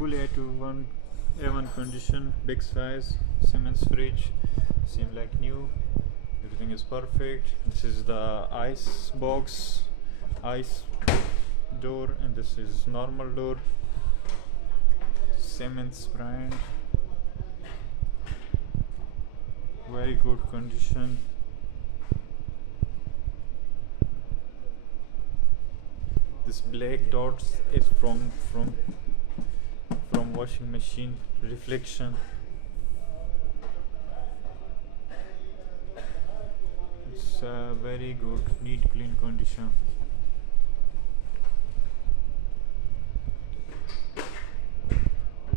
full A1 condition, big size, Siemens fridge, seem like new. Everything is perfect. This is the ice box, ice door, and this is normal door. Siemens brand, very good condition. This black dots is from washing machine reflection. It's very good, neat, clean condition.